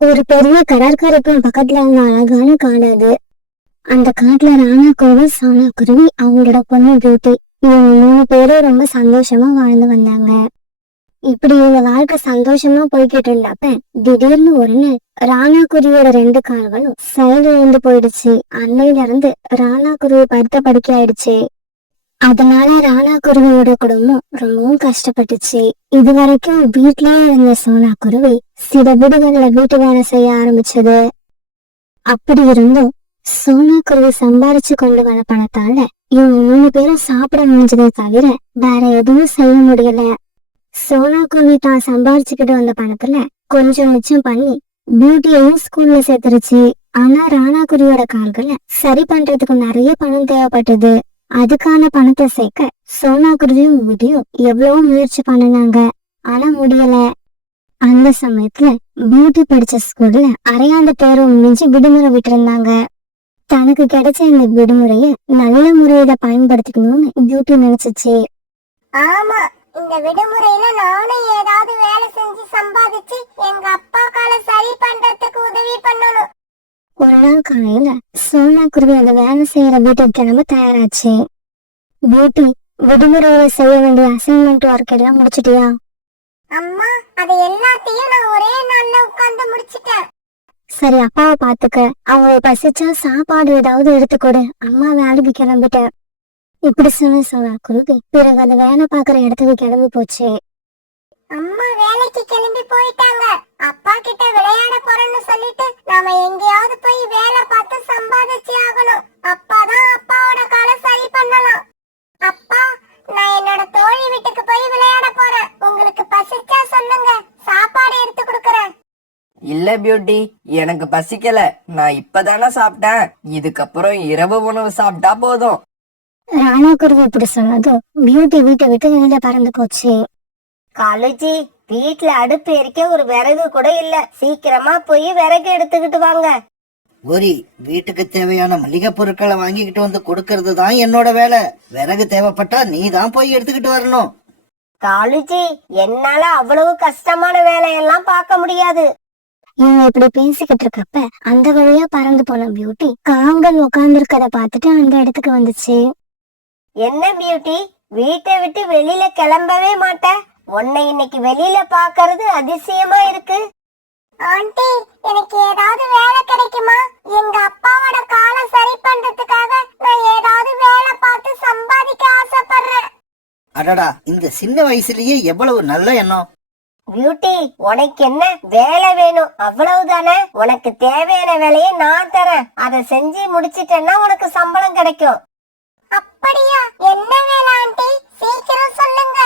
ஒரு பெரிய கடற்கரைக்கும் பக்கத்துல இருந்த அழகான காடு அது. அந்த காட்டுல ராணா கோவில், சோனா குருவி, அவங்களோட பொண்ணு பியூட்டி, இவங்க 3 பேரும் ரொம்ப சந்தோஷமா வாழ்ந்து வந்தாங்க. இப்படி இவங்க வாழ்க்கை சந்தோஷமா போய்கிட்டு இருந்தப்ப திடீர்னு ஒரு நாள் ராணா குருவியோட 2 கால்களும் செயல் இழந்து போயிடுச்சு. அன்னையில இருந்து ராணா குருவி படுத்த படுக்கை ஆயிடுச்சு. அதனால ராணா குருவியோட குடும்பம் ரொம்பவும் கஷ்டப்பட்டுச்சு. இது வரைக்கும் வீட்லயே இருந்த சோனா குருவி சில வீடுகள்ல வீட்டு வேலை செய்ய ஆரம்பிச்சது. அப்படி இருந்தும் சோனா குருவி சம்பாரிச்சு கொண்டு வர பணத்தால இவங்க 3 பேரும் சாப்பிட முடிஞ்சதை தவிர வேற எதுவும் செய்ய முடியல. சோனா குருவி தான் சம்பாரிச்சுக்கிட்டு வந்த பணத்துல கொஞ்சம் மிச்சம் பண்ணி பியூட்டியையும் ஸ்கூல்ல சேர்த்துருச்சு. ஆனா ராணா குருவியோட கால்களை சரி பண்றதுக்கு நிறைய பணம் தேவைப்பட்டது. அதுக்கான பணத்தை சேர்க்க சோனா குருவியும் பியூட்டியும் எவ்வளவோ முயற்சி பண்ணினாங்க. ஆனா முடியல. அந்த சமயத்துல பியூட்டி படிச்ச ஸ்கூல்ல அரையாண்டு தேர்வு முடிஞ்சு விடுமுறை விட்டு இருந்தாங்க. தனக்கு கிடைச்ச இந்த விடுமுறைய நல்ல முறையில பயன்படுத்திக்கணும்னு பியூட்டி நினைச்சிச்சு. ஆமா, இந்த விடுமுறையில நானும் ஏதாவது வேலை செஞ்சு சம்பாதிச்சு எங்க அப்பா கால சரி பண்றதுக்கு உதவி பண்ணணும். ஒரு நாள் காலையில சோனா குருவி அந்த வேலை செய்யற வீட்டுக்கு கிளம்ப தயாராச்சு. பியூட்டி, விடுமுறையில செய்ய வேண்டிய அசைன்மெண்ட் ஒர்க் எல்லாம் முடிச்சிட்டியா? அம்மா, அது எல்லாத்தையும் நான் ஒரே நாள்ல உட்கார்ந்து முடிச்சிட்டேன். சரி, அப்பாவை பாத்துக்க. அவங்களை பசிச்சா சாப்பாடு ஏதாவது எடுத்துக்கொடு, அம்மா வேலைக்கு கிளம்பிட்ட. இப்படி சொன்ன சோனா குருவி பிறகு அந்த வேலை பாக்குற இடத்துக்கு கிளம்பி போச்சு. அம்மா வேலைக்கு கிளம்பி போயிட்டாங்க. அப்பா கிட்ட விளையாட போறேன்னு சொல்லிட்டு நாம எங்கேயாவது போய் வேலை பார்த்து சம்பாதிச்சு ஆகணும். அப்பாதான் அப்பாவோட காலை சரி பண்ணலாம். அப்பா, நான் என்னோட தோழி வீட்டுக்கு போய் விளையாட போறேன். உங்களுக்கு பசிச்சா சொல்லுங்க, சாப்பாடு எடுத்து கொடுக்கறேன். இல்ல பியூட்டி, எனக்கு பசிக்கல. நான் இப்பதானே சாப்பிட்டேன். இதுக்கப்புறம் இரவு உணவு சாப்பிட்டா போதும். ராணா குருவி இப்படி சொன்னதும் பியூட்டி வீட்டை விட்டு வெளியில பறந்து போச்சு. காலுஜி, வீட்டுல அடுப்பு எரிக்க ஒரு விறகு கூட இல்ல. சீக்கிரமா போய் விறகு எடுத்துக்கிட்டு வாங்க. கோரி, வீட்டுக்கு தேவையான மளிகை பொருட்களை வாங்கிக்கிட்டு வந்து கொடுக்கறது தான் என்னோட வேலை. விறகு தேவைப்பட்டா நீ தான் போய் எடுத்துக்கிட்டு வரணும். காலுஜி, என்னால அவ்வளவு கஷ்டமான வேலையெல்லாம் பார்க்க முடியாது. இவங்க இப்படி பேசிக்கிட்டு இருக்கப்ப அந்த வழியா பறந்து போன பியூட்டி காங்கள் உட்கார்ந்து இருக்கத பாத்துட்டு அந்த இடத்துக்கு வந்துச்சு. என்ன பியூட்டி, வீட்டை விட்டு வெளியில கிளம்பவே மாட்ட? உன்னை இன்னைக்கு வெளியில பாக்குறது அதிசயமா இருக்கு. ஆண்டி, எனக்கு ஏதாவது வேலை கிடைக்குமா? எங்க அப்பாவோட காலை சரி பண்றதுக்காக நான் ஏதாவது வேலை பார்த்து சம்பாதிக்க ஆசைப்படுறேன். அடடா, இந்த சின்ன வயசுலயே எவ்வளவு நல்ல எண்ணம். பியூட்டி, உனக்கு என்ன வேலை வேணும்? அவ்வளவுதானே? உனக்கு தேவையான வேலையை நான் தரேன். அதை செஞ்சு முடிச்சிட்டேன்னா உனக்கு சம்பளம் கிடைக்கும். அப்படியா? என்ன வேலை ஆண்டி? சீக்கிரம் சொல்லுங்க.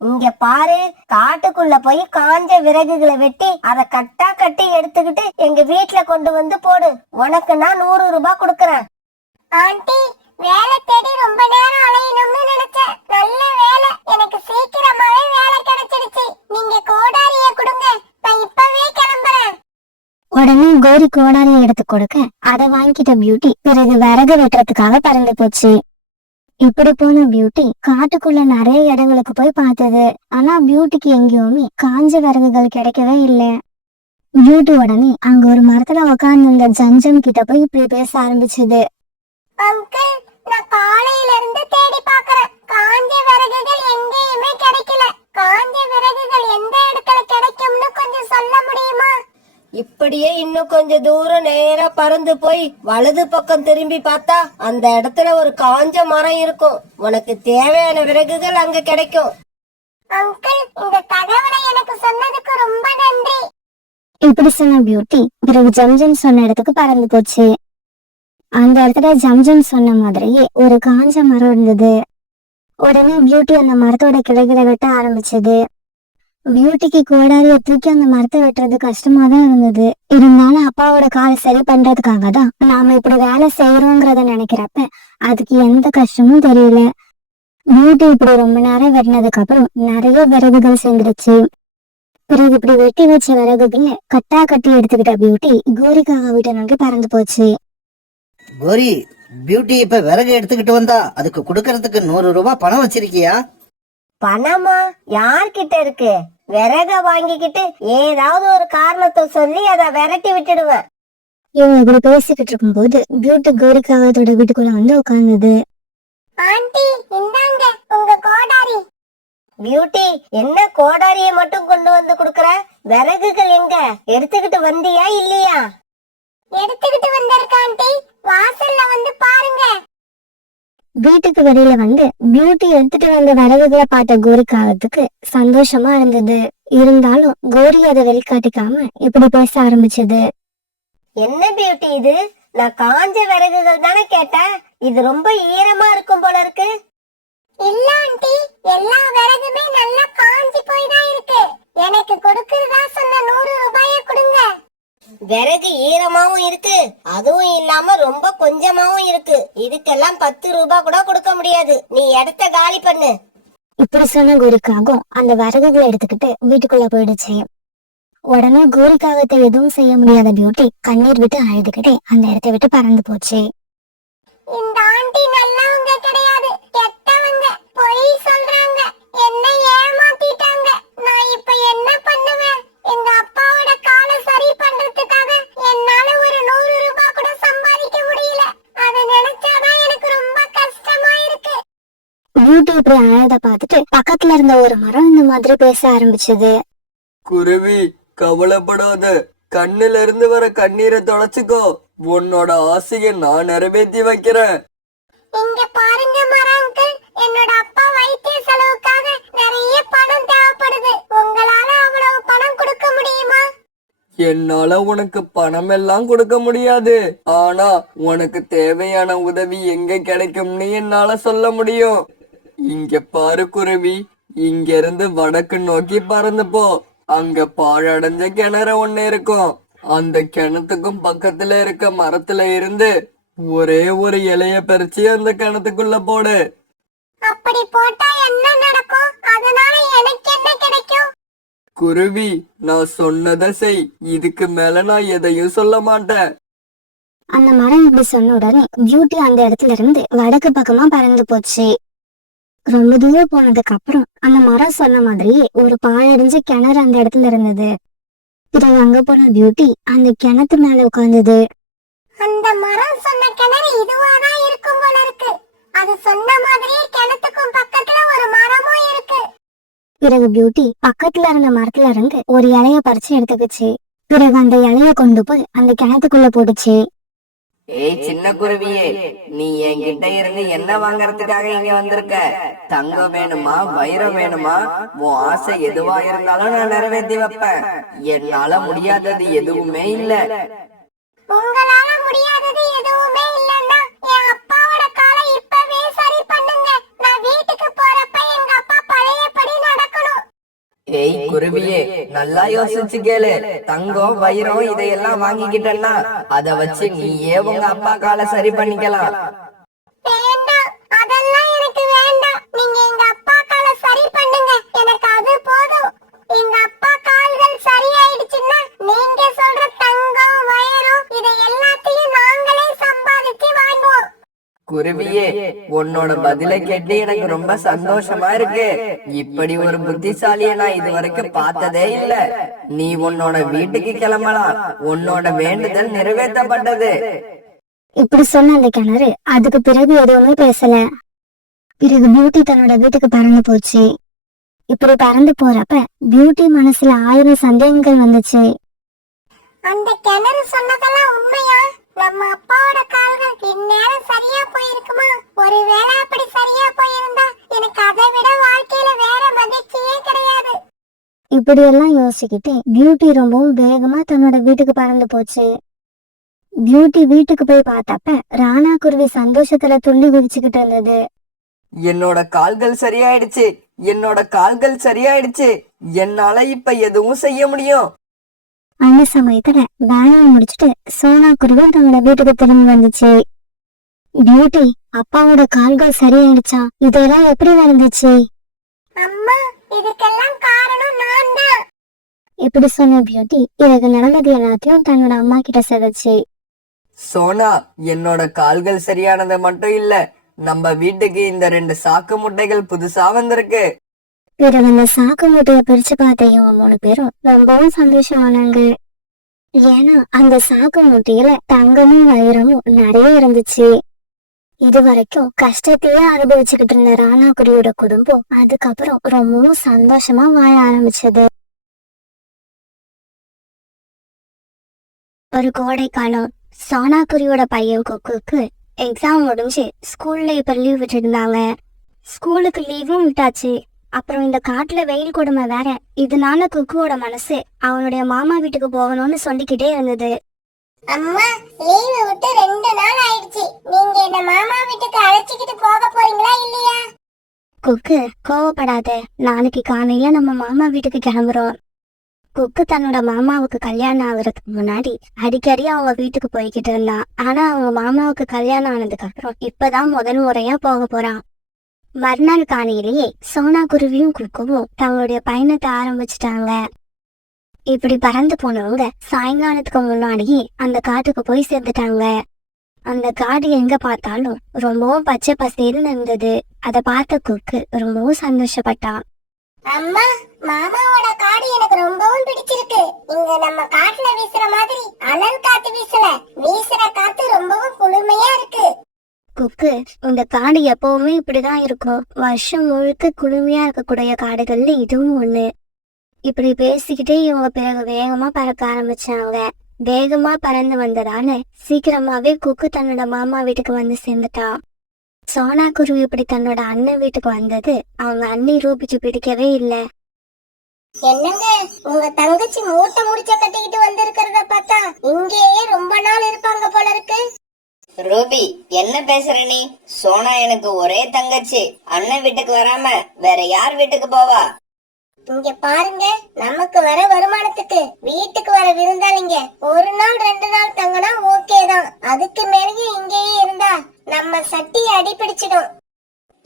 இங்க பாரு, காட்டுக்குள்ள போய் காஞ்ச விறகுகளை வெட்டி அதை கட்டா கட்டி எடுத்துக்கிட்டு எங்க வீட்டுல கொண்டு வந்து போடு. உனக்கு நான் 100 ரூபாய் கொடுக்கறேன். ஆண்டி, வேலை தேடி ரொம்ப நேரம் அலையணும்னு நினைச்சேன். நல்ல வேலை, எனக்கு சீக்கிரமாவே வேலை கிடைச்சிடுச்சு. நீங்க கோடாரிய கொடுங்க, நான் இப்பவே கிளம்புறேன். உடனே கோரி கோடாரியை எடுத்து கொடுக்க அதை வாங்கிட்ட பியூட்டி பிறகு விறகு வெட்டுறதுக்காக பறந்து போச்சு. இப்படி போன பியூட்டி காட்டுக்குள்ள நிறைய இடங்களுக்கு போய் பார்த்தது. ஆனா பியூட்டிக்கு எங்கேயுமே காஞ்ச விறகுகள் கிடைக்கவே இல்லை. பியூட்டி உடனே அங்க ஒரு மரத்துல உட்கார்ந்து இருந்த ஜம்ஜம் கிட்ட போய் இப்படி பேச ஆரம்பிச்சது. அங்கிள், நான் காலையில இருந்து தேடி பார்க்கறேன். காஞ்ச விறகுகள் எங்கேயுமே கிடைக்கல. காஞ்ச விறகுகள் எந்த இடத்துல கிடைக்கும்னு கொஞ்சம் சொல்ல முடியுமா? இப்படியே இன்னும் கொஞ்ச தூரம் நேரா பறந்து போய் வலது பக்கம் திரும்பி பார்த்தா அந்த இடத்துல ஒரு காஞ்ச மரம் இருக்கும். உனக்கு தேவையான விறகுகள் அங்க கிடைக்கும். அங்கிள், இந்த தகவலை எனக்கு சொன்னதுக்கு ரொம்ப நன்றி. இப்படி சொன்ன பியூட்டி பிறகு ஜம்ஜம் சொன்ன இடத்துக்கு பறந்து போச்சு. அந்த இடத்துல ஜம்ஜம் சொன்ன மாதிரியே ஒரு காஞ்ச மரம் இருந்தது. உடனே பியூட்டி அந்த மரத்தோட கிளைகளை வெட்ட ஆரம்பிச்சது. பியூட்டிக்கு கோடாரிய தூக்கி அந்த மரத்தை வெட்டுறது கஷ்டமா தான் இருந்தது. இருந்தாலும் அப்பாவோட காலை சரி பண்றதுக்காக தான் நாம இப்படி வேலை செய்யறோங்கிறத நினைக்கிறப்ப அதுக்கு எந்த கஷ்டமும் தெரியல. பியூட்டி இப்படி ரொம்ப நேரம் வெட்டினதுக்கு அப்புறம் நிறைய விறகுகள் சேர்ந்துருச்சு. பிறகு இப்படி வெட்டி வச்ச விறகுகளை கட்டா கட்டி எடுத்துக்கிட்ட பியூட்டி கோரிக்காக வீட்டை நோக்கி பறந்து போச்சு. கோரி, பியூட்டி இப்ப விறகு எடுத்துக்கிட்டு வந்தா அதுக்கு கொடுக்கறதுக்கு 100 ரூபாய் பணம் வச்சிருக்கியா? பணமா? யார்கிட்ட இருக்கு? விறக வாங்கிக்கிட்டு ஏதாவது ஒரு காரணத்தை சொல்லி அதை விரட்டி விட்டுடுவேன். இவங்க இப்படி பேசிக்கிட்டு இருக்கும்போது பியூட்டி கோரிக்காகத்தோட வீட்டுக்குள்ள வந்து உட்கார்ந்தது. ஆண்டி இந்தாங்க உங்க கோடாரி. பியூட்டி, என்ன கோடாரிய மட்டும் கொண்டு வந்து குடுக்கற? விறகுகள் எங்க? எடுத்துக்கிட்டு வந்தியா இல்லையா? எடுத்துக்கிட்டு வந்திருக்க ஆண்டி, வாசல்ல வந்து பாருங்க. வீட்டுக்கு வெளியில வந்து பியூட்டி எடுத்துட்டு வந்த விறகுகளை பார்த்த கோரிக்காகத்துக்கு சந்தோஷமா இருந்தது. இருந்தாலும் கோரி அதை வெளிக்காட்டிக்காம இப்படி பேச ஆரம்பிச்சது. என்ன பியூட்டி இது? நான் காஞ்ச விறகுகள் தானே கேட்டேன். இது ரொம்ப ஈரமா இருக்கும் போல இருக்கு. இல்ல ஆண்டி, எல்லா விறகுமே நல்லா காஞ்சி போய் தான் இருக்கு. எனக்கு கொடுக்கறதா சொன்ன 100 ரூபாயை கொடுங்க. விறகு ஈரமாவும் இருக்கு, அதுவும் இல்லாம ரொம்ப கொஞ்சமாவும் இருக்கு. இதுக்கெல்லாம் 10 ரூபாய் கூட கொடுக்க முடியாது. நீ இடத்த காலி பண்ணு. இப்படி சொன்ன கோரிக்காகம் அந்த விறகுகளை எடுத்துக்கிட்டு வீட்டுக்குள்ள போயிடுச்சு. உடனே கோரிக்காகத்தை எதுவும் செய்ய முடியாத பியூட்டி கண்ணீர் விட்டு அழுதுகிட்டே அந்த இடத்தை விட்டு பறந்து போச்சு. இந்த ஆண்டி நல்லவங்க கிடையாது, கெட்டவங்க. பொய் சொல்றாங்க, என்ன ஏமாத்திட்டாங்க. நான் இப்ப என்ன பண்ணுவேன்? எங்க அப்பாவோட காலை சரி பண்றதுக்காக என்னால ஒரு 100 ரூபாய் கூட சம்பாதிக்க முடியல. அதை நினைச்சாதான் எனக்கு ரொம்ப கஷ்டமா இருக்கு. பியூட்டி இப்படி அழத பார்த்துட்டு பக்கத்துல இருந்த ஒரு மரம் இந்த மாதிரி பேச ஆரம்பிச்சது. குருவி, கவலைப்படாத. கண்ணுல இருந்து வர கண்ணீரை தொடச்சுக்கோ. உன்னோட ஆசையை நான் நிறைவேற்றி வைக்கிறேன். இங்க பாருங்க மரம் அங்கிள், என்னோட அப்பா வைத்திய செலவுக்காக நிறைய பணம் தேவைப்படுது. உங்களால அவ்வளவு பணம் கொடுக்க முடியுமா? என்னால உனக்கு பணம் எல்லாம் கொடுக்க முடியாது. ஆனா உனக்கு தேவையான உதவி எங்க கிடைக்கும்னு என்னால சொல்ல முடியும். இங்க பாரு குருவி, இங்க இருந்து வடக்கு நோக்கி பறந்து போ. அங்க பாழடைஞ்ச கிணறு ஒண்ணு இருக்கும். அந்த கிணத்துக்கும் பக்கத்துல இருக்க மரத்துல இருந்து ஒரே ஒரு இலைய பறிச்சு அந்த கிணத்துக்குள்ள போடு. அப்படி போட்டா என்ன நடக்கும்? அதனால எனக்கு என்ன கிடைக்கும்? குருவி, நான் சொன்னதை செய். இதுக்கு மேல நான் எதையும் சொல்ல மாட்டேன். அந்த மரம் இப்படி சொன்ன உடனே பியூட்டி அந்த இடத்துல இருந்து வடக்கு பக்கமா பறந்து போச்சு. ரொம்ப தூரம் போனதுக்கு அப்புறம் அந்த மரம் சொன்ன மாதிரியே ஒரு பாழடைஞ்ச கிணறு அந்த இடத்துல இருந்தது. பிறகு அங்க போன பியூட்டி அந்த கிணத்து மேல உட்கார்ந்தது. அந்த மரம் சொன்ன கிணறு இதுவாதான் இருக்கும் போல இருக்கு. அது சொன்ன மாதிரியே கிணத்துக்கும் பக்கத்துல ஒரு மரமும் இருக்கு. பிறகு பியூட்டி பக்கத்துல இருந்த மரத்துல இருந்து ஒரு இலைய பறிச்சு எடுத்துக்கிச்சு. பிறகு அந்த இலைய கொண்டு போய் அந்த கிணத்துக்குள்ள போட்டுச்சு. ஏய் சின்ன குருவியே, நீ என்கிட்ட இருந்து என்ன வாங்கறதுக்காக இங்க வந்திருக்க? தங்கம் வேணுமா, வைரம் வேணுமா? உன் ஆசை எதுவா இருந்தாலும் நான் நிறைவேற்றி வைப்பேன். என்னால முடியாதது எதுவுமே இல்ல. உங்களால முடியாதது எதுவுமே இல்லன்னா என் அப்பாவோட காலை இப்பவே சரி பண்ணுங்க. நான் வீட்டுக்கு போறப்ப எங்க அப்பா பழையபடி நடக்கணும். ஏய் குருவியே, நல்லா யோசிச்சு கேளு. தங்கம், வைரம் இதையெல்லாம் வாங்கிக்கிட்டேன்னா அத வச்சு நீயே உங்க அப்பா காலை சரி பண்ணிக்கலாம். வேண்டாம், அதெல்லாம் எனக்கு வேண்டாம். நீங்க எங்க அப்பா காலை சரி பண்ணுங்க, எனக்கு அது போதும். எங்க அப்பா கால்கள் சரியாயிடுச்சுன்னா நீங்க சொல்ற தங்கம், வைரம் இதை எல்லாத்தையும் நாங்களே சம்பாதிச்சு வாங்குவோம். குருவியே, உன்னோட பதிலை கேட்டு எனக்கு ரொம்ப சந்தோஷமா இருக்கு. இப்படி ஒரு புத்திசாலிய நான் இதுவரைக்கும் பார்த்ததே இல்ல. நீ உன்னோட வீட்டுக்கு கிளம்பலாம். உன்னோட வேண்டுதல் நிறைவேற்றப்பட்டது. இப்படி சொன்ன அந்த கிணறு அதுக்கு பிறகு எதுவுமே பேசல. பிறகு பியூட்டி தன்னோட வீட்டுக்கு பறந்து போச்சு. இப்படி பறந்து போறப்ப பியூட்டி மனசுல 1000 சந்தேகங்கள் வந்துச்சு. அந்த கிணறு சொன்னதெல்லாம் உண்மையா? நம்ம அப்பாவோட கால்கள் இந்நேரம் சரியா போயிருக்குமா? ஒருவேளை அப்படி சரியா போயிருந்தா எனக்கு அதை விட வாழ்க்கையில வேற மகிழ்ச்சியே கிடையாது. இப்படி எல்லாம் யோசிச்சுக்கிட்டு பியூட்டி ரொம்பவும் வேகமா தன்னோட வீட்டுக்கு பறந்து போச்சு. பியூட்டி வீட்டுக்கு போய் பார்த்தப்ப ராணா குருவி சந்தோஷத்துல துள்ளி குதிச்சுக்கிட்டு இருந்தது. என்னோட கால்கள் சரியாயிடுச்சு. என்னோட கால்கள் சரியாயிடுச்சு. என்னால இப்ப எதுவும் செய்ய முடியும். அந்த சமயத்துல வேலையை முடிச்சுட்டு சோனா குருவி தன்னோட வீட்டுக்கு திரும்பி வந்துச்சு. பியூட்டி, அப்பாவோட கால்கள் சரியாயிடுச்சா? இதெல்லாம் எப்படி நடந்துச்சு? அம்மா, இதுக்கெல்லாம் காரணம் நான் தான். இப்படி சொன்ன பியூட்டி பிறகு நடந்தது எல்லாத்தையும் தன்னோட அம்மா கிட்ட சொல்லுச்சு. சோனா, என்னோட கால்கள் சரியானது மட்டும் இல்ல, நம்ம வீட்டுக்கு இந்த 2 சாக்கு முட்டைகள் புதுசா வந்திருக்கு. பிறகு அந்த சாக்கு மூட்டைய பிரிச்சு பார்த்த இவங்க 3 பேரும் ரொம்பவும் சந்தோஷமானாங்க. ஏன்னா அந்த சாக்கு மூட்டையில தங்கமும் வைரமும் நிறைய இருந்துச்சு. இது வரைக்கும் கஷ்டத்தையே அனுபவிச்சுக்கிட்டு இருந்த ராணாக்குடியோட குடும்பம் அதுக்கப்புறம் ரொம்பவும் சந்தோஷமா வாழ ஆரம்பிச்சது. ஒரு கோடை காலம், சோனாக்குரியோட பையன் கொக்குக்கு எக்ஸாம் முடிஞ்சு ஸ்கூல்ல இப்ப லீவ் விட்டுருந்தாங்க. ஸ்கூலுக்கு லீவும் விட்டாச்சு. அப்புறம் இந்த காட்டுல வெயில் கொடுமை வேற. இதனால குக்குவோட மனசு அவனுடைய மாமா வீட்டுக்கு போகணும்னு சொல்லிக்கிட்டே இருந்தது. அம்மா, லீவு விட்டு 2 நாள் ஆயிடுச்சு. நீங்க என்ன மாமா வீட்டுக்கு அழைச்சிக்கிட்டு போக போறீங்களா இல்லையா? குக்கு, கோவப்படாத. நாளைக்கு காலையில நம்ம மாமா வீட்டுக்கு கிளம்புறோம். குக்கு தன்னோட மாமாவுக்கு கல்யாணம் ஆகுறதுக்கு முன்னாடி அடிக்கடி அவங்க வீட்டுக்கு போய்கிட்டு இருந்தான். ஆனா அவங்க மாமாவுக்கு கல்யாணம் ஆனதுக்கு அப்புறம் இப்பதான் முதல் முறையா போக போறான். மறுநாள் காலையிலேயே சோனாக்குருவியும் குக்குவும் தங்களுடைய பயணத்தை ஆரம்பிச்சிட்டாங்க. இப்படி பறந்து போனவங்க சாயங்காலத்துக்கு முன்னாடியே அந்த காட்டுக்கு போய் சேர்ந்துட்டாங்க. அந்த காடு எங்க பார்த்தாலும் ரொம்பவும் பச்சை பசேல்னு இருந்தது. அதை பார்த்த குக்கு ரொம்பவும் சந்தோஷப்பட்டான். அம்மா, மாமாவோட காடு எனக்கு ரொம்பவும் பிடிச்சிருக்கு. இங்க நம்ம காட்டுல வீசுற மாதிரி அனல் காத்து வீசல. வீசுற காத்து ரொம்பவும் குளுமையா இருக்கு. குக்கு, இந்த காடு எப்பவுமே இப்படிதான் இருக்கும். வருஷம் முழுக்க குளுமையா இருக்கக்கூடிய காடுகள்ல இதுவும் ஒண்ணு. இப்படி பேசிக்கிட்டே இவங்க பிறகு வேகமா பறக்க ஆரம்பிச்சாங்க. வேகமா பறந்து வந்ததால சீக்கிரமாவே குக்கு தன்னோட மாமா வீட்டுக்கு வந்து சேர்ந்துட்டான். சோனாக்குருவி இப்படி தன்னோட அண்ணன் வீட்டுக்கு வந்தது அவங்க அண்ணி ரூபிக்கு பிடிக்கவே இல்லை. என்னங்க, உங்க தங்கச்சி மூட்டை முடிச்ச கட்டிக்கிட்டு வந்திருக்கிறத பார்த்தா இங்கேயே ரொம்ப நாள் இருப்பாங்க போல இருக்கு. ரூபி, என்ன பேசுற நீ? சோனா எனக்கு ஒரே தங்கச்சி. அண்ணன் வீட்டுக்கு வராம வேற யார் வீட்டுக்கு போவா? இங்க பாருங்க, நமக்கு வர வருமானத்துக்கு வீட்டுக்கு வர விருந்தாளிங்க 1 நாள் 2 நாள் தங்கினா ஓகே தான். அதுக்கு மேலேயும் இங்கேயே இருந்தா நம்ம சட்டி அடிபிடிச்சிடும்.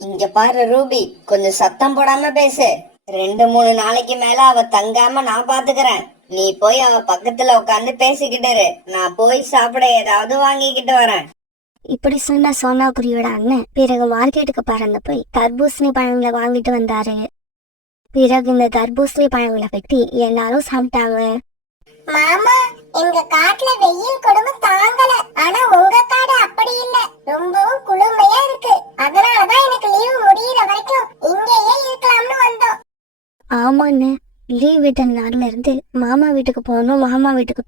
இங்க பாரு ரூபி, கொஞ்சம் சத்தம் போடாம பேசு. 2-3 நாளைக்கு மேல அவ தங்காம நான் பாத்துக்கிறேன். நீ போய் அவ பக்கத்துல உட்காந்து பேசிக்கிட்டு இரு. நான் போய் சாப்பிட ஏதாவது வாங்கிக்கிட்டு வரேன். இப்படி சொன்ன சோனாக்குருவியோட அண்ணன் பிறகு மார்க்கெட்டுக்கு பறந்து போய் தர்பூசணி பழங்களை வாங்கிட்டு வந்தாரு. பிறகு இந்த தர்பூசணி பழங்களை வெட்டி எல்லாரும் சாப்பிட்டாங்க. மாமா, எங்க காட்டுல வெயில் கொடுமை தாங்கல. ஆனா உங்க காடு அப்படி இல்ல, ரொம்பவும் குளுமையா இருக்கு. அதனாலதான் எனக்கு லீவு முடியிற வரைக்கும் இங்கேயே இருக்கலாம்னு வந்தோம். ஆமான்னு லீவ் விட்ட நாள்ல இருந்து மாமா வீட்டுக்கு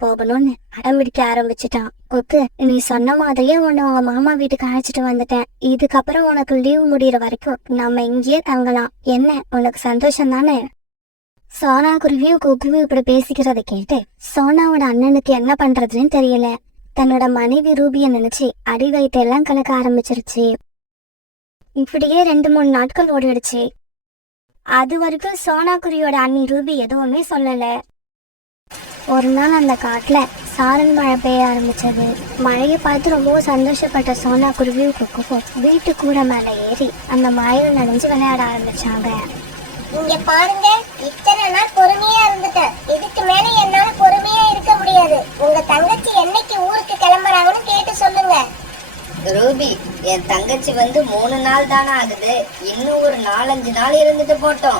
போகணும்னு அடம் பிடிக்க ஆரம்பிச்சுட்டான். குக்கு, நீ சொன்ன மாதிரியே உன்னை உங்க மாமா வீட்டுக்கு அழைச்சிட்டு வந்துட்டேன். இதுக்கப்புறம் உனக்கு லீவ் முடியிற வரைக்கும் நம்ம இங்கேயே தங்கலாம். என்ன, உனக்கு சந்தோஷம் தானே? சோனாக்குருவியும் குக்குவும் இப்படி பேசிக்கிறத கேட்டு சோனாவோட அண்ணனுக்கு என்ன பண்றதுன்னு தெரியல. தன்னோட மனைவி ரூபிய நினைச்சு அடி வயிற்றெல்லாம் கணக்க ஆரம்பிச்சிருச்சு. இப்படியே 2-3 நாட்கள் ஓடிடுச்சு. அது வரைக்கும் சோனாக்குருவியோட அண்ணி ரூபி எதுவுமே சொல்லல. ஒரு நாள் அந்த காட்டுல சாரல் மழை பெய்ய ஆரம்பிச்சது. மழையை பார்த்து ரொம்பவும் சந்தோஷப்பட்ட சோனாக்குருவியும் குக்குவும் வீட்டு கூட மேல ஏறி அந்த மழையில நனைஞ்சு விளையாட ஆரம்பிச்சாங்க. இங்க பாருங்க, இத்தனை நாள் பொறுமையா இருந்துட்டேன். இதுக்கு மேல என்னால பொறுமையா இருக்க முடியாது. உங்க தங்கச்சி என்னைக்கு ஊருக்கு கிளம்புறாங்கன்னு கேட்டு சொல்லுங்க. ரூபி, என் தங்கச்சி வந்து 3 நாள் தானே ஆகுது. இன்னும் ஒரு 4-5 நாள் இருந்துட்டு போட்டோம்.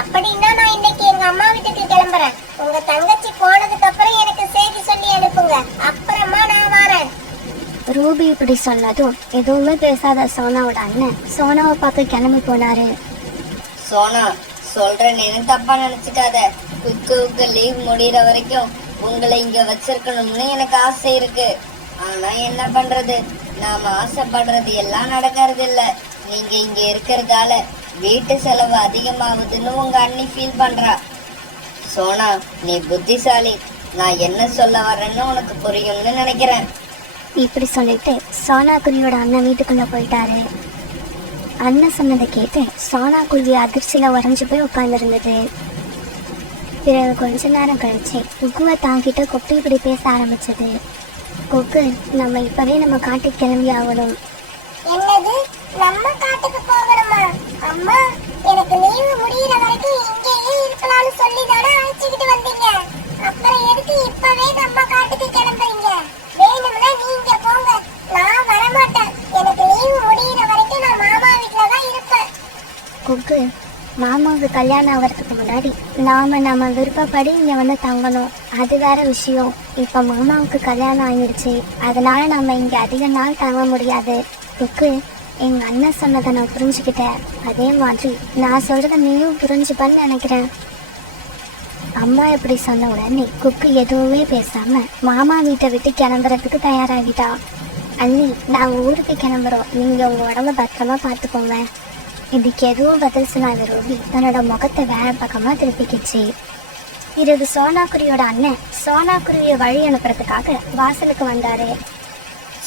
அப்படின்னா நான் இன்னைக்கு எங்க அம்மா வீட்டுக்கு கிளம்புறேன். உங்க தங்கச்சி போனதுக்கு அப்புறம் எனக்கு செய்தி சொல்லி அனுப்புங்க. அப்புறமா நான் வரேன். ரூபி இப்படி சொன்னதும் எதுவுமே பேசாத சோனாவோட அண்ணன் சோனாவை பார்க்க கிளம்பி போனாரு. சோனா, சொல்றேன்னு தப்பா நினைச்சுக்காத. குக்குவுக்கு லீவ் முடியிற வரைக்கும் உங்களை இங்க வச்சிருக்கணும்னு எனக்கு ஆசை இருக்கு. ஆனா என்ன பண்றது, நாம ஆசைப்படுறது எல்லாம் நடக்கிறது இல்ல. நீங்க இங்க இருக்கிறதால வீட்டு செலவு அதிகமாகுதுன்னு உங்க அண்ணி ஃபீல் பண்றா. சோனா, நீ புத்திசாலி. நான் என்ன சொல்ல வர்றேன்னு உனக்கு புரியும்னு நினைக்கிறேன். இப்படி சொல்லிட்டு சோனாக்குருவியோட அண்ணன் வீட்டுக்குள்ள போயிட்டாரு. அண்ணன் சொன்னதை கேட்டு சோனாக்குருவி அதிர்ச்சியில உறைஞ்சு போய் உட்கார்ந்துருந்தது. பிறகு கொஞ்ச நேரம் கழிச்சு குக்குவை தாங்கிட்டு கொக்கு இப்படி பேச ஆரம்பிச்சது. கொக்கு, நம்ம இப்பவே நம்ம காட்டுக்கு கிளம்பி ஆகணும். என்னது, நம்ம காட்டுக்கு போகணுமா? அம்மா, எனக்கு லீவு முடியிற வரைக்கும் இங்கேயே இருக்கலாம்னு சொல்லி தானே அழைச்சிக்கிட்டு வந்தீங்க. அப்புறம் எதுக்கு இப்பவே நம்ம காட்டுக்கு கிளம்புறீங்க? வேணும்னா நீங்க போங்க, நான் வரமாட்டேன். எனக்கு லீவு முடியிற வரைக்கும் நான் மாமா வீட்டுல தான் இருப்பேன். கொக்கு, மாமாவுக்கு கல்யாணம் ஆகிறதுக்கு முன்னாடி நம்ம விருப்பப்படி இங்க வந்து தங்கணும். அது வேற விஷயம். இப்ப மாமாவுக்கு கல்யாணம் ஆயிடுச்சு, அதனால நம்ம இங்க அதிக நாள் தங்க முடியாது. குக்கு, எங்க அண்ணன் சொன்னதை நான் புரிஞ்சுக்கிட்டேன். அதே மாதிரி நான் சொல்றத நீயும் புரிஞ்சுப்பன்னு நினைக்கிறேன். அம்மா இப்படி சொன்ன உடனே குக்கு எதுவுமே பேசாம மாமா வீட்டை விட்டு கிளம்புறதுக்கு தயாராகிட்டா. அண்ணி, நாங்க ஊருக்கு கிளம்புறோம், நீங்க உங்க உடம்ப பத்திரமா பார்த்துக்கோங்க. இதுக்கு எதுவும் பதில் சொல்லாத ரூபி தன்னோட முகத்தை வேற பக்கமா திருப்பிக்கிச்சு. இது சோனாக்குருவியோட அண்ணன் சோனாக்குருவியை வழி அனுப்புறதுக்காக வாசலுக்கு வந்தாரு.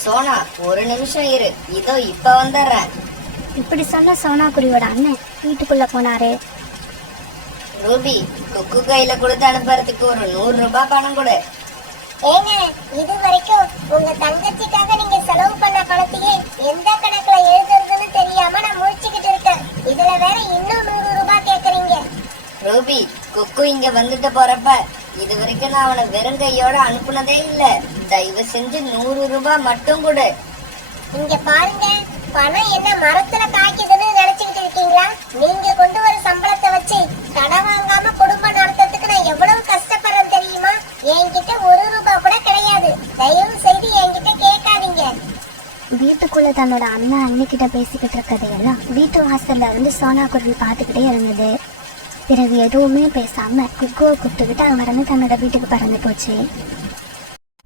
சோனா, ஒரு நிமிஷம் இரு, இதோ இப்ப வந்துடுறேன். இப்படி சொன்ன சோனாக்குருவியோட அண்ணன் வீட்டுக்குள்ள போனாரு. ரூபி, குக்கு கையில கொடுத்து அனுப்புறதுக்கு ஒரு 100 ரூபாய் பணம் கொடு. ஏங்க, இது வரைக்கும் உங்க தங்கச்சிக்காக நீங்க செலவு பண்ண பணத்தையே எந்த கணக்குல எழுதுறதுன்னு தெரியாம நான் முழிச்சுக்கிட்டு இருக்கேன். இதுல வேற இன்னும் 100 ரூபாய் கேக்குறீங்க. ரூபி, குக்கு இங்க வந்துட்டு போறப்ப இது வரைக்கும் நான் அவனை வெறும் கையோட அனுப்புனதே இல்ல. தயவு செஞ்சு 100 ரூபாய் மட்டும் கொடு. இங்க பாருங்க, பணம் என்ன மரத்துல காய்க்குதுன்னு நினைச்சுக்கிட்டு இருக்கீங்களா? நீங்க கொண்டு வர சம்பளத்தை வச்சு கடன் வாங்காம குடும்பம் நடத்துறதுக்கு நான் எவ்வளவு கஷ்டப்படுறேன் தெரியுமா? என்கிட்ட 1 ரூபாய் கூட கிடையாது. தயவு செய்து என்கிட்ட கேட்காதீங்க. வீட்டுக்குள்ள தன்னோட அண்ணன் அண்ணிக்கிட்ட பேசிக்கிட்டு இருக்கதையெல்லாம் வீட்டு வாசல்ல இருந்து சோனாக்குருவி பார்த்துக்கிட்டே இருந்தது. பிறகு எதுவுமே பேசாம குக்குவை கூப்பிட்டுக்கிட்டு அங்கிருந்து தன்னோட வீட்டுக்கு பறந்து போச்சு.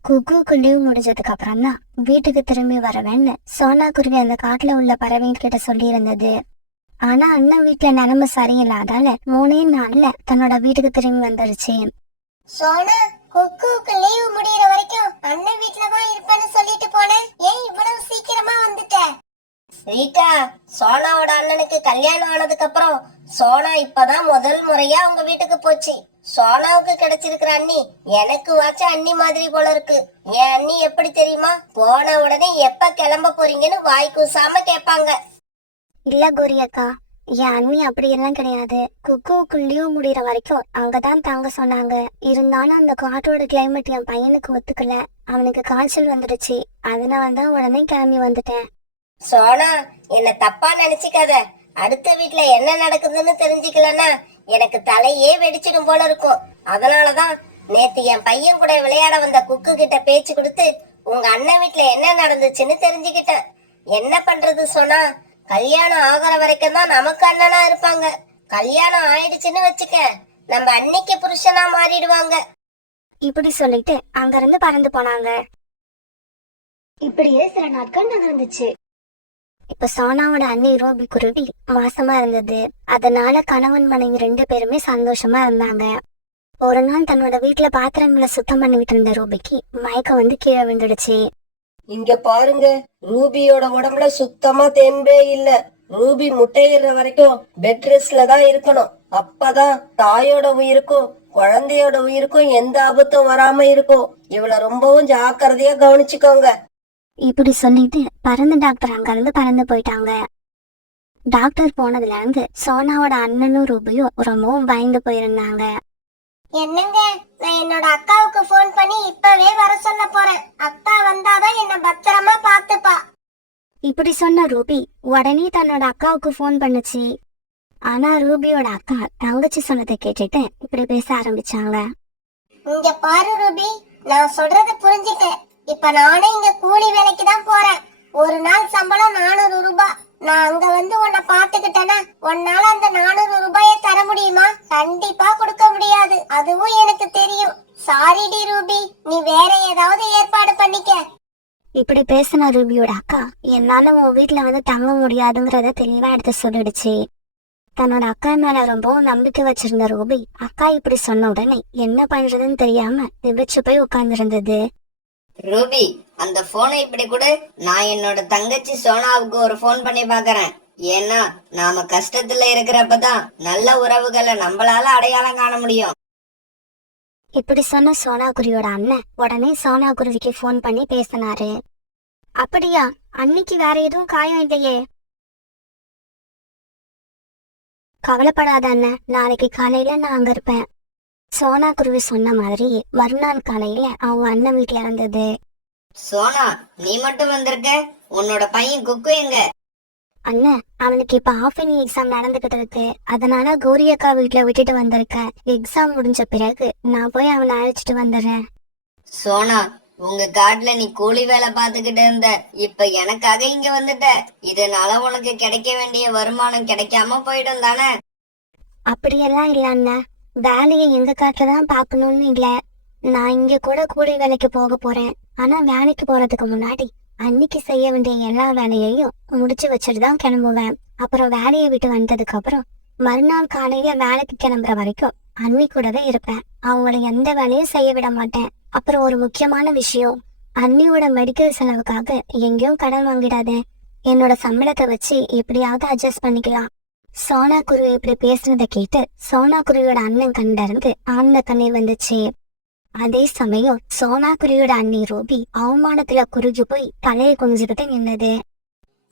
குக்குவுக்கு லீவ் முடிஞ்சதுக்கு அப்புறம் தான் வீட்டுக்கு திரும்பி வரவேன்னு சோனாக்குருவி அந்த காட்டுல உள்ள பறவைங்கிட்ட சொல்லி இருந்தது. ஆனா அண்ணன் வீட்டுல நிலைமை சரியில்லாதால 3 நாள்ல தன்னோட வீட்டுக்கு திரும்பி வந்துருச்சு. சோனா, குக்குவுக்கு லீவு முடியற வரைக்கும் அண்ணன் வீட்ல தான் இருப்பேன்னு சொல்லிட்டு போனேன். ஏன் இவ்வளவு சீக்கிரமா வந்துட்ட? ரீட்டா, சோனாவோட அண்ணனுக்கு கல்யாணம் ஆனதுக்கு அப்புறம் சோனா இப்பதான் முதல் முறையா அவங்க வீட்டுக்கு போச்சு. சோனாவுக்கு கிடைச்சிருக்கிற அண்ணி எனக்கு வாச்ச அண்ணி மாதிரி போல இருக்கு. என் அண்ணி எப்படி தெரியுமா? போன உடனே எப்ப கிளம்ப போறீங்கன்னு வாய் கூசாம கேட்பாங்க. இல்ல கோரி அக்கா, என் அண்ணி அப்படி எல்லாம் கிடையாது. குக்குவுக்கு லீவ் முடிகிற வரைக்கும் அங்கதான் தங்க சொன்னாங்க. இருந்தாலும் அந்த காட்டோட கிளைமேட் என் பையனுக்கு ஒத்துக்கல. அவனுக்கு காய்ச்சல் வந்துடுச்சு, அதனாலதான் உடனே கிளம்பி வந்துட்டேன். சோனா, என்ன தப்பா நினைச்சுக்காத. அடுத்த வீட்ல என்ன நடக்குதுன்னு தெரிஞ்சுக்கலன்னா எனக்கு தலையே வெடிச்சிடும் போல இருக்கும். அதனாலதான் நேத்து என் பையன் கூட விளையாட வந்த குக்கு கிட்ட பேச்சு கொடுத்து உங்க அண்ணன் வீட்ல என்ன நடந்துச்சுன்னு தெரிஞ்சுக்கிட்டேன். என்ன பண்றது சோனா, கல்யாணம் ஆகிற வரைக்கும் தான் நமக்கு அண்ணனா இருப்பாங்க. கல்யாணம் ஆயிடுச்சுன்னு வச்சுக்க, நம்ம அன்னைக்கு புருஷனா மாறிடுவாங்க. இப்படி சொல்லிட்டு அங்கிருந்து பறந்து போனாங்க. இப்படியே சில நாட்கள் நகர்ந்துச்சு. இப்ப சோனாவோட அண்ணி ரூபி குருவி மாசமா இருந்தது. அதனால கணவன் மனைவி 2 பேருமே சந்தோஷமா இருந்தாங்க. ஒரு நாள் தன்னோட வீட்டுல பாத்திரங்களை சுத்தம் பண்ணிட்டு இருந்த ரூபிக்கு மயக்கம் வந்து கீழே விழுந்துடுச்சு. இங்க பாருங்க, ரூபியோட உடம்புல சுத்தமா தெம்பே இல்ல. ரூபி முட்டையிடுற வரைக்கும் பெட் ரெஸ்ட்ல தான் இருக்கணும். அப்பதான் தாயோட உயிருக்கும் குழந்தையோட உயிருக்கும் எந்த ஆபத்தும் வராம இருக்கும். இவள ரொம்பவும் ஜாக்கிரதையா கவனிச்சுக்கோங்க. இப்படி சொல்லிட்டு பறந்து டாக்டர் அங்கிருந்து பறந்து போயிட்டாங்க. டாக்டர் போனதுல இருந்து சோனாவோட அண்ணனும் ரூபியும் ரொம்பவும் பயந்து போயிருந்தாங்க. என்னங்க, நான் என்னோட அக்காவுக்கு போன் பண்ணி இப்பவே வர சொல்ல போறேன். அக்கா வந்தாதான் என்ன பத்திரமா பாத்துப்பா. இப்படி சொன்ன ரூபி உடனே தன்னோட அக்காவுக்கு போன் பண்ணுச்சு. ஆனா ரூபியோட அக்கா தங்கச்சி சொன்னதை கேட்டுட்டு இப்படி பேச ஆரம்பிச்சாங்க. இங்க பாரு ரூபி, நான் சொல்றத புரிஞ்சுட்டேன். இப்ப நானே இங்க கூலி வேலைக்கு தான் போறேன். ஒரு நாள் சம்பளம் 400 ரூபாய். நான் அங்க வந்து உன்னை பாத்துக்கிட்டேன்னா உன்னால அந்த 400 ரூபாயை தர முடியுமா? கண்டிப்பா கொடுக்க முடியாது, அதுவும் எனக்கு தெரியும். சாரி டி ரூபி, நீ வேற ஏதாவது ஏற்பாடு பண்ணிக்க. இப்படி பேசின ரூபியோட அக்கா என்னால உன் வீட்டுல வந்து தங்க முடியாதுங்கிறத தெளிவா எடுத்து சொல்லிடுச்சு. தன்னோட அக்கா மேல ரொம்பவும் நம்பிக்கை வச்சிருந்த ரூபி அக்கா இப்படி சொன்ன உடனே என்ன பண்றதுன்னு தெரியாம திவிச்சு போய் உட்கார்ந்துருந்தது. ரூபி, அந்த போனை இப்படி கூட நான் என்னோட தங்கச்சி சோனாவுக்கு ஒரு போன் பண்ணி பாக்குறேன். ஏன்னா நாம கஷ்டத்துல இருக்கிறப்பதான் நல்ல உறவுகளை நம்மளால அடையாளம் காண முடியும். இப்படி சொன்ன சோனாக்குருவியோட அண்ணன் உடனே சோனாக்குருவிக்கு போன் பண்ணி பேசினாரு. அப்படியா, அன்னைக்கு வேற எதுவும் காயம் இல்லையே? கவலைப்படாத அண்ணன், நாளைக்கு காலையில நான் அங்க இருப்பேன். சோனாக்குருவி சொன்ன மாதிரி மறுநாள் காலையில அவங்க அண்ணன் வீட்டுல இருந்தது. சோனா, நீ மட்டும் வந்திருக்க? உன்னோட பையன் குக்கு எங்க? அண்ணன் அவனுக்கு இப்ப ஆஃப் இயர்லி எக்ஸாம் நடந்துகிட்டு இருக்கு. அதனால கௌரி அக்கா வீட்டுல விட்டுட்டு வந்திருக்கேன். எக்ஸாம் முடிஞ்ச பிறகு நான் போய் அவனை அழைச்சிட்டு வந்துடுறேன். சோனா, உங்க காட்டுல நீ கூலி வேலை பார்த்துக்கிட்டு இருந்த, இப்ப எனக்காக இங்க வந்துட்ட. இதனால உனக்கு கிடைக்க வேண்டிய வருமானம் கிடைக்காம போயிடும் தானே? அப்படியெல்லாம் இல்ல அண்ணன். வேலையை எங்க காட்டுலதான் பாக்கணும்னு இல்ல. நான் இங்க கூட கூலி வேலைக்கு போக போறேன். ஆனா வேலைக்கு போறதுக்கு முன்னாடி அன்னைக்கு செய்ய வேண்டிய எல்லா வேலையையும் முடிச்சு வச்சுட்டு தான் கிளம்புவேன். அப்புறம் வேலையை விட்டு வந்ததுக்கு அப்புறம் மறுநாள் காலையில வேலைக்கு கிளம்புற வரைக்கும் அன்னி கூடவே இருப்பேன். அவங்கள எந்த வேலையும் செய்ய விட மாட்டேன். அப்புறம் ஒரு முக்கியமான விஷயம், அன்னியோட மெடிக்கல் செலவுக்காக எங்கேயும் கடன் வாங்கிடாத. என்னோட சம்பளத்தை வச்சு எப்படியாவது அட்ஜஸ்ட் பண்ணிக்கலாம். சோனா குருவி இப்படி பேசுனதை கேட்டு சோனா குருவியோட அண்ணன் கண்டிருந்து ஆனந்த கண்ணீர் வந்துச்சு. அதே சமயம் சோனா குருவியோட அண்ணி ரூபி அவமானத்துல குறுகி போய் தலையை குனிஞ்சுக்கிட்டு நின்னது.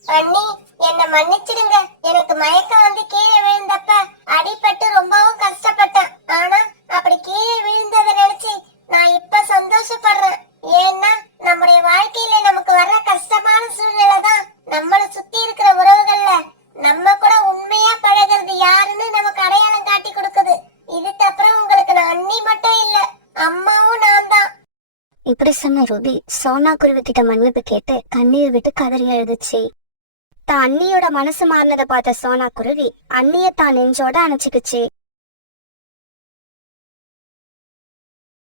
அண்ணி, என்ன மன்னிச்சிடுங்க. எனக்கு மயக்கம் வந்து கீழே விழுந்தப்ப அடிபட்டு ரொம்பவும் கஷ்டப்பட்டேன். ஆனா அப்படி கீழே விழுந்ததை நினைச்சு நான் இப்ப சந்தோஷப்படுறேன். ஏன்னா நம்முடைய வாழ்க்கையில நமக்கு வர்ற கஷ்டமான சூழ்நிலை தான் நம்மள சுத்தி இருக்கிற உறவுகள்ல நம்ம கூட உண்மையா பழகிறது யாருன்னு நமக்கு அடையாளம் காட்டி கொடுக்குது. இதுக்கப்புறம் உங்களுக்கு நான் அண்ணி மட்டும் இல்ல, அம்மாவும் நான் தான். இப்படி சொன்ன ரூபி சோனா குருவி கிட்ட மன்னிப்பு கேட்டு கண்ணீர் விட்டு கதறி எழுதுச்சு. தான் அண்ணியோட மனசு மாறினதை பார்த்த சோனா குருவி அண்ணிய தான் நெஞ்சோட அணைச்சுக்குச்சு.